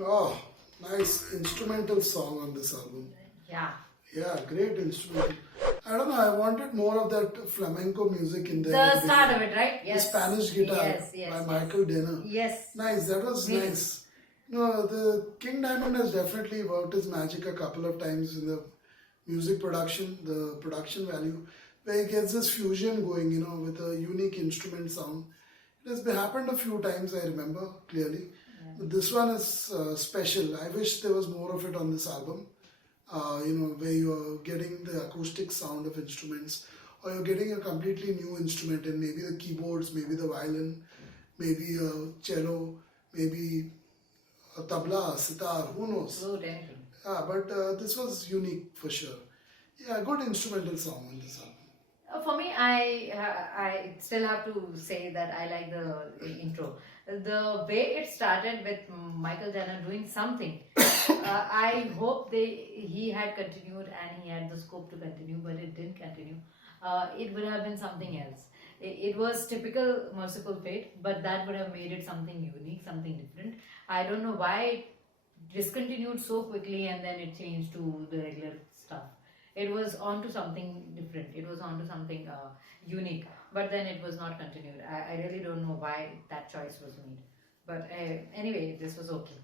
Oh, nice instrumental song on this album. Yeah. Yeah, great instrumental. I don't know, I wanted more of that flamenco music in there. The start of it, right? The Yes. Spanish guitar Yes, by yes, Michael Denner. yes. Nice, that was Really? nice. No, the King Diamond has definitely worked his magic a couple of times in the music production, the production value, where he gets this fusion going, with a unique instrument sound. It has happened a few times, I remember clearly. But this one is special. I wish there was more of it on this album. Where you're getting the acoustic sound of instruments, or you're getting a completely new instrument, and maybe the keyboards, maybe the violin, maybe a cello, maybe a tabla, sitar, who knows? Flute, anything. But this was unique for sure. Yeah, good instrumental song on this album. For me, I still have to say that I like the intro. The way it started with Michael Jenner doing something, I hope he had continued and he had the scope to continue, but it didn't continue. It would have been something else. It was typical Merciful Fate, but that would have made it something unique, something different. I don't know why it discontinued so quickly and then it changed to the regular stuff. It was on to something different. It was on to something unique. But then it was not continued. I really don't know why that choice was made. But anyway, this was okay.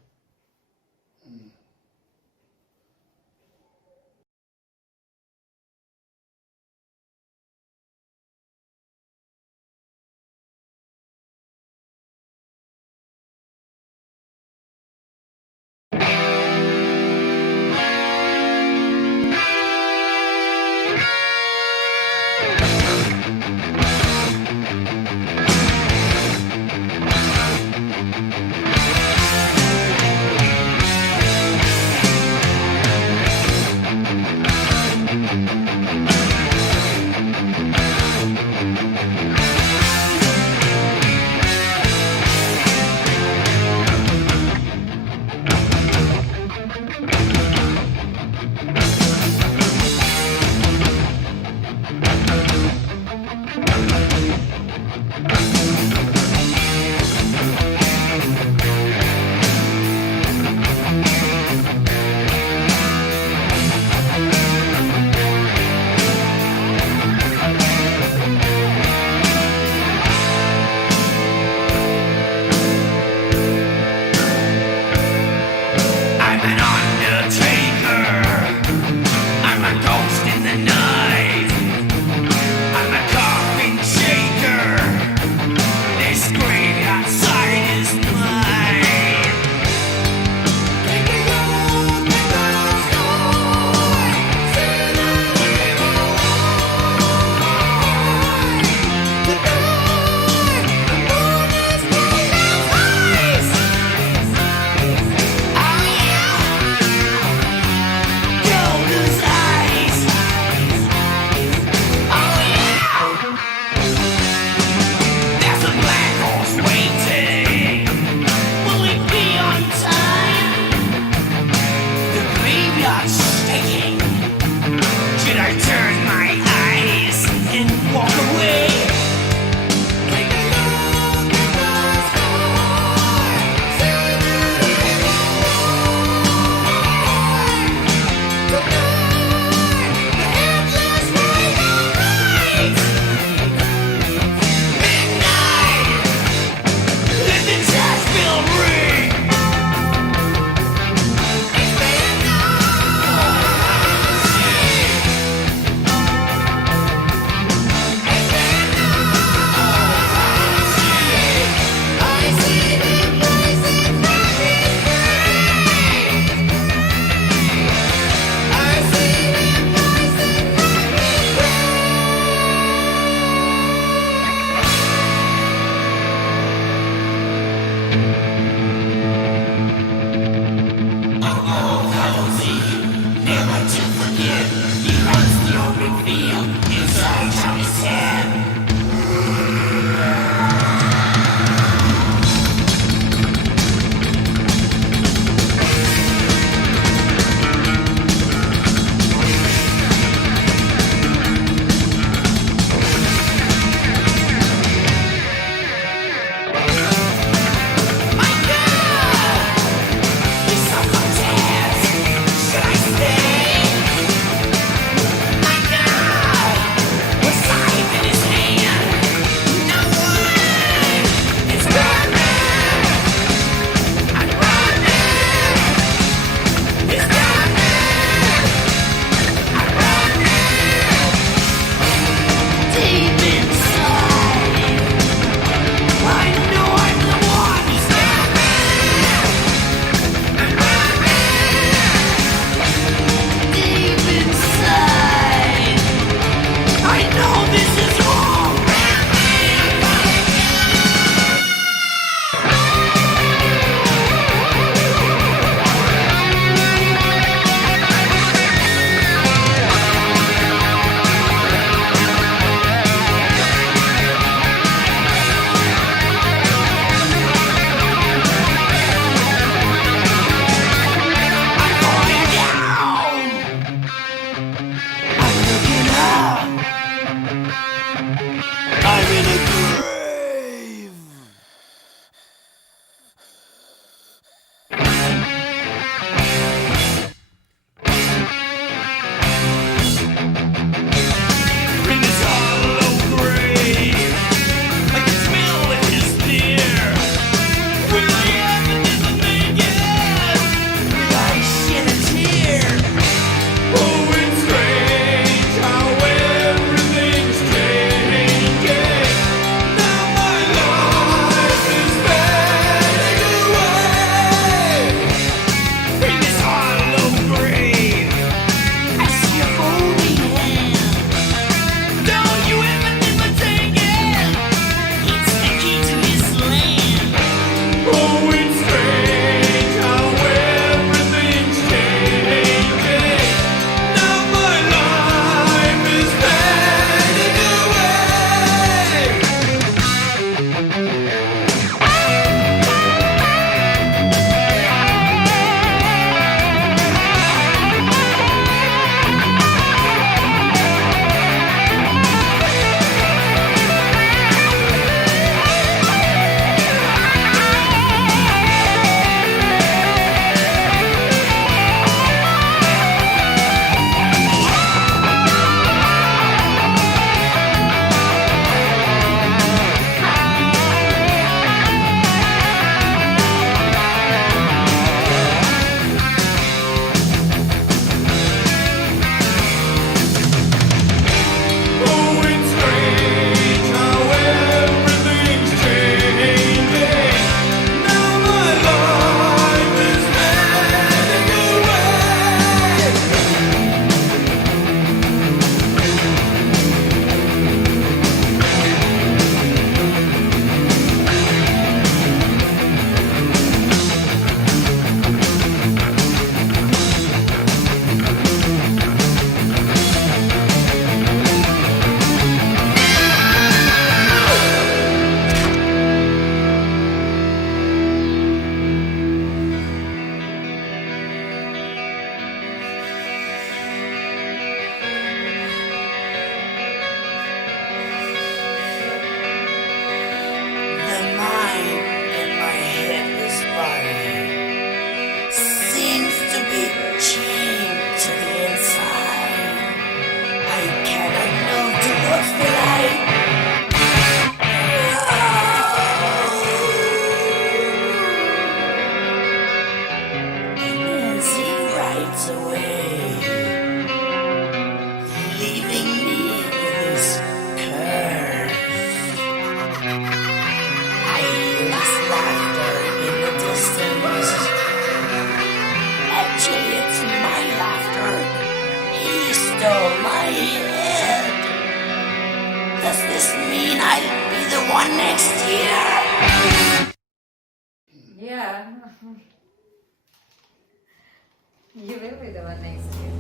You will be the one next year.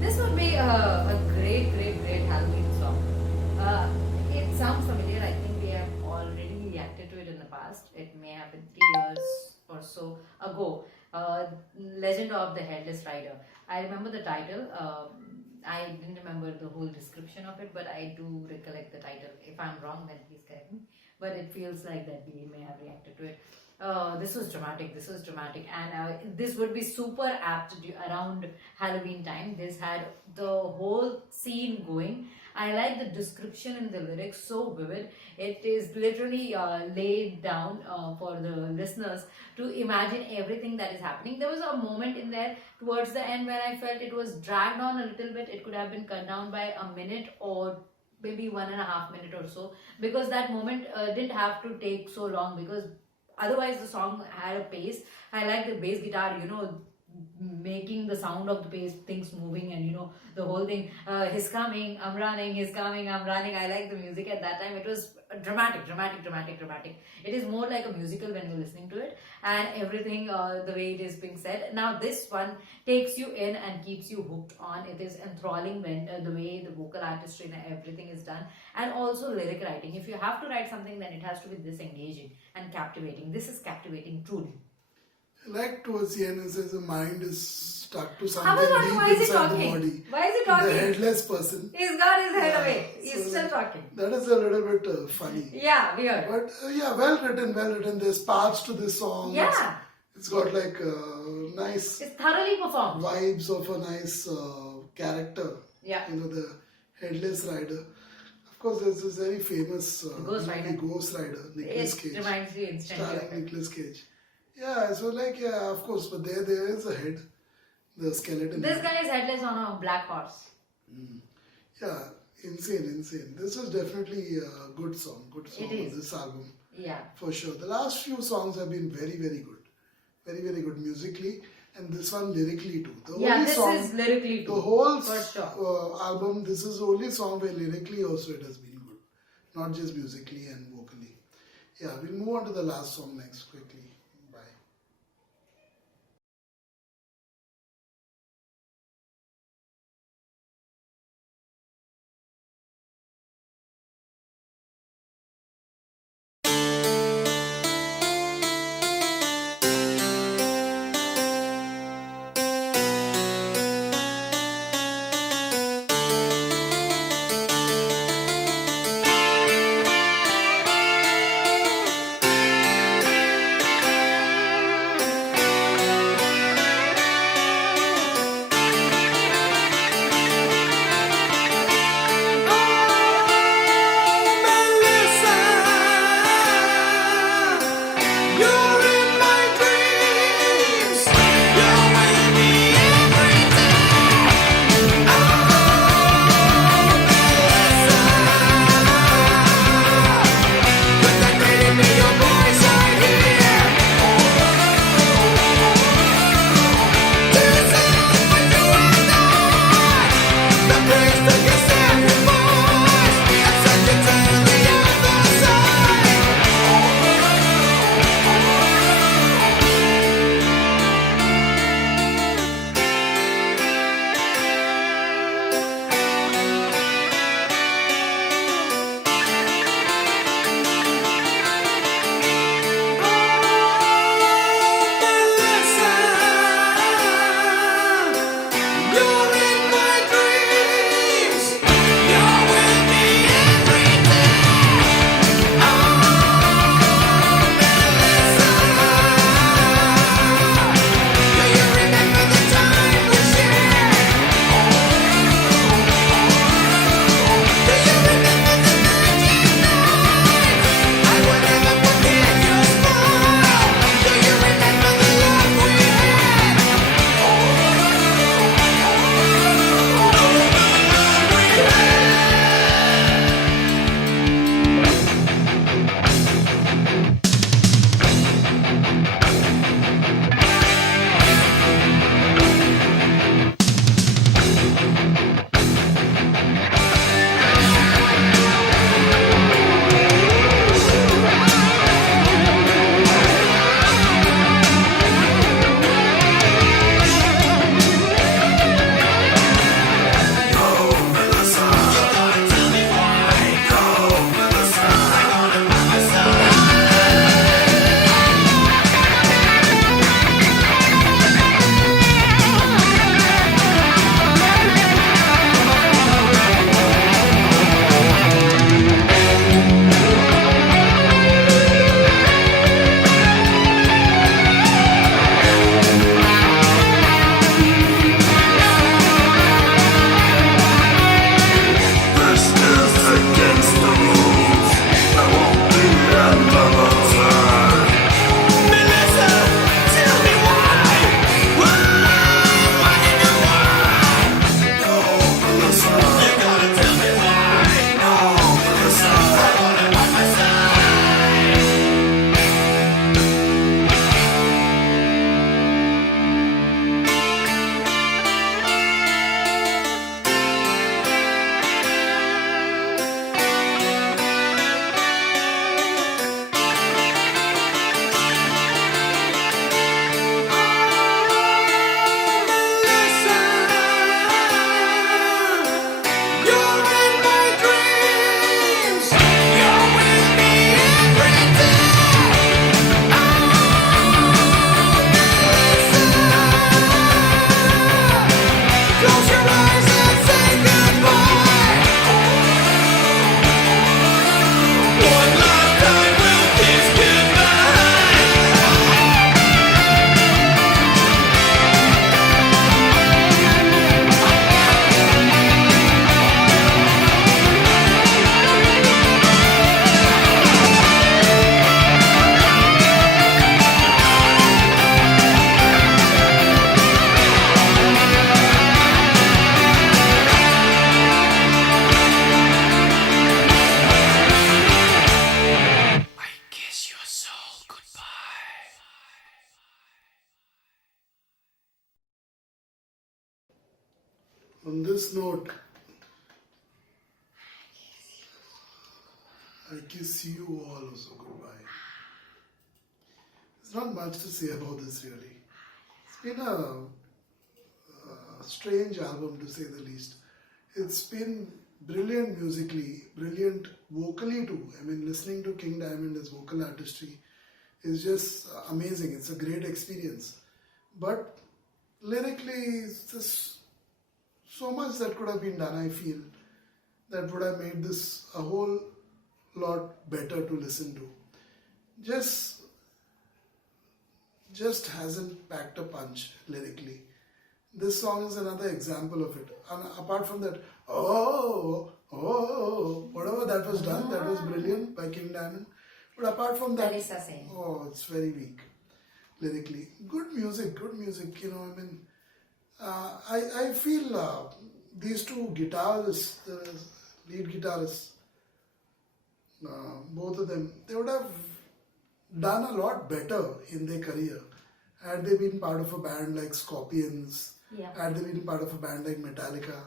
This would be a great, great, great Halloween song. Uh, it sounds familiar. I think we have already reacted to it in the past. It may have been 3 years or so ago. Legend of the Headless Rider. I remember the title. I didn't remember the whole description of it, but I do recollect the title. If I'm wrong, then please correct me. But it feels like that we may have reacted to it. This was dramatic. This was dramatic, and this would be super apt around Halloween time. This had the whole scene going. I like the description in the lyrics, so vivid. It is literally laid down for the listeners to imagine everything that is happening. There was a moment in there towards the end where I felt it was dragged on a little bit. It could have been cut down by a minute or maybe 1.5 minutes or so, because that moment didn't have to take so long, because otherwise the song had a pace. I like the bass guitar, making the sound of the bass, things moving, and the whole thing. He's coming, I'm running, he's coming, I'm running. I like the music at that time. It was dramatic, dramatic, dramatic, dramatic. It is more like a musical when you're listening to it, and everything, the way it is being said. Now this one takes you in and keeps you hooked on. It is enthralling when the way the vocal artistry and everything is done, and also lyric writing. If you have to write something, then it has to be this engaging and captivating. This is captivating, truly. Like towards the end, it says the mind is stuck to I was something wondering, why deep is he inside the talking? body. Why is he The talking? headless person. He's got his head Yeah, away. He's so still talking. That is a little bit funny. Yeah, weird. But yeah, well written, well written. There's parts to this song. Yeah. It's got like nice It's thoroughly performed. vibes of a nice character. Yeah. The headless rider. Of course, there's this very famous Ghost movie, Rider. Ghost Rider, Nicolas It Cage. reminds you instantly of Starring it. Nicolas Cage. Yeah, so like, yeah, of course, but there is a head, the skeleton. This guy is headless on a black horse. Yeah, insane. This is definitely a good song It is. on this album, Yeah. for sure. The last few songs have been very, very good. Very, very good musically, and this one lyrically too. The Yeah, only this song, is lyrically too. the whole For sure. album, this is the only song where lyrically also it has been good. Not just musically and vocally. Yeah, we'll move on to the last song next quickly. Bye. On this note, I kiss you all also goodbye. There's not much to say about this really. It's been a strange album to say the least. It's been brilliant musically, brilliant vocally too. I mean, listening to King Diamond as vocal artistry is just amazing. It's a great experience. But lyrically, it's just so much that could have been done, I feel, that would have made this a whole lot better to listen to. Just hasn't packed a punch lyrically. This song is another example of it. And apart from that, whatever that was done, that was brilliant by King Diamond. But apart from that, it's very weak lyrically. Good music, you know, I mean, I feel these two guitarists, the lead guitarists, both of them, they would have done a lot better in their career had they been part of a band like Scorpions, had they been part of a band like Metallica,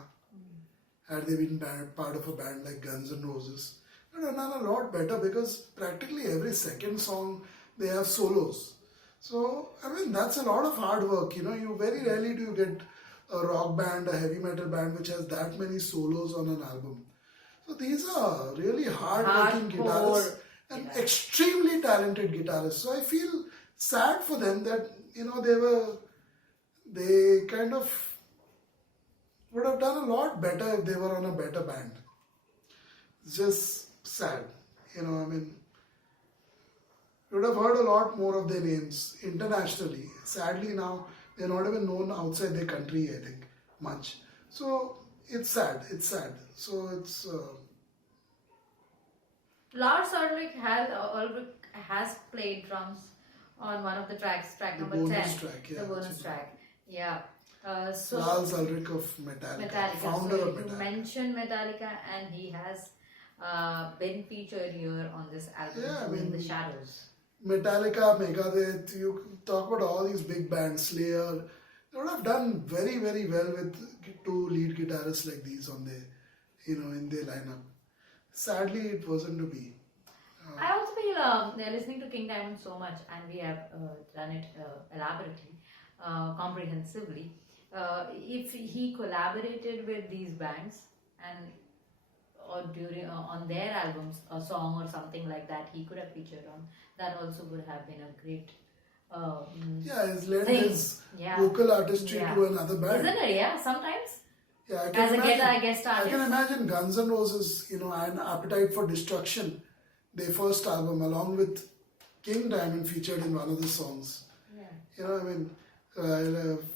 had they been part of a band like Guns N' Roses. They would have done a lot better because practically every second song they have solos. So, I mean, that's a lot of hard work. You know, you very rarely do you get a rock band, a heavy metal band which has that many solos on an album. So these are really hard-working guitarists and extremely talented guitarists. So I feel sad for them that, you know, they kind of would have done a lot better if they were on a better band. It's just sad, you know, I mean, you would have heard a lot more of their names internationally. Sadly now, they're not even known outside their country, I think, much. So it's sad. So it's... Lars Ulrich has played drums on one of the tracks, track number 10. The bonus track. Yeah. So Lars Ulrich of Metallica, founder of Metallica. You mentioned Metallica, and he has been featured here on this album, In the Shadows. Metallica, Megadeth, you talk about all these big bands, Slayer, they would have done very, very well with two lead guitarists like these on their, you know, in their lineup. Sadly, it wasn't to be. I also feel listening to King Diamond so much, and we have done it elaborately, comprehensively. If he collaborated with these bands and or during on their albums, a song or something like that, he could have featured on. That also would have been a great. He's led his vocal artistry to another band. Isn't it? Yeah, sometimes. Yeah, As a guest artist. I can imagine Guns N' Roses, you know, and Appetite for Destruction, their first album, along with King Diamond featured in one of the songs. Yeah. You know, I mean,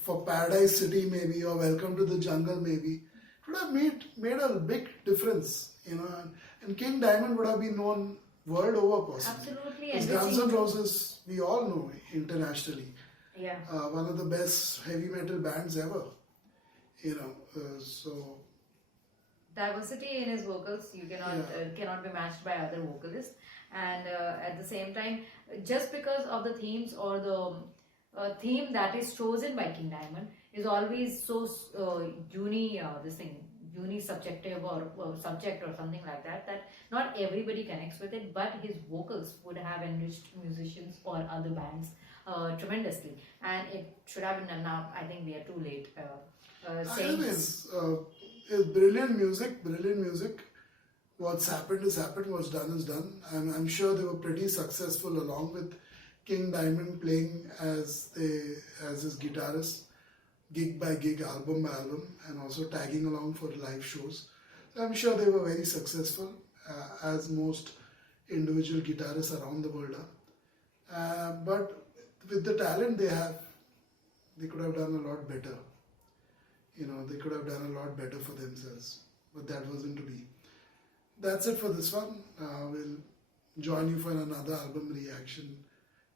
for Paradise City maybe, or Welcome to the Jungle maybe, it would have made a big difference, you know, and King Diamond would have been known world over possibly. Absolutely. Because Guns N' Roses, we all know internationally. Yeah. One of the best heavy metal bands ever. You know, so diversity in his vocals, you cannot be matched by other vocalists, and at the same time, just because of the themes or the theme that is chosen by King Diamond is always so uni-subjective or subject or something like that, that not everybody connects with it, but his vocals would have enriched musicians or other bands tremendously, and it should have been done now. I think we are too late. Anyways, it's brilliant music. What's happened is happened, what's done is done. I'm sure they were pretty successful along with King Diamond playing as his guitarist, gig by gig, album by album, and also tagging along for live shows. So I'm sure they were very successful, as most individual guitarists around the world are. But with the talent they have, they could have done a lot better. You know, they could have done a lot better for themselves, but that wasn't to be. That's it for this one. We'll join you for another album reaction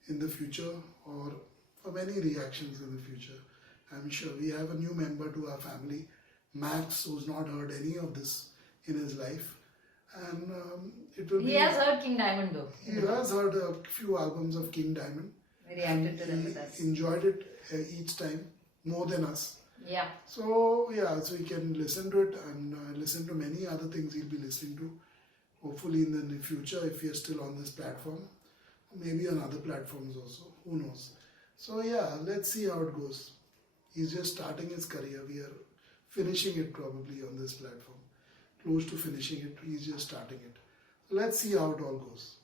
in the future, or for many reactions in the future. I'm sure we have a new member to our family, Max, who's not heard any of this in his life. And it will be... He has heard King Diamond though. He has heard a few albums of King Diamond. We reacted to them with us. Enjoyed it each time, more than us. Yeah. So yeah, so you can listen to it and listen to many other things he'll be listening to. Hopefully in the near future, if you're still on this platform, maybe on other platforms also. Who knows? So yeah, let's see how it goes. He's just starting his career. We are finishing it probably on this platform. Close to finishing it. He's just starting it. Let's see how it all goes.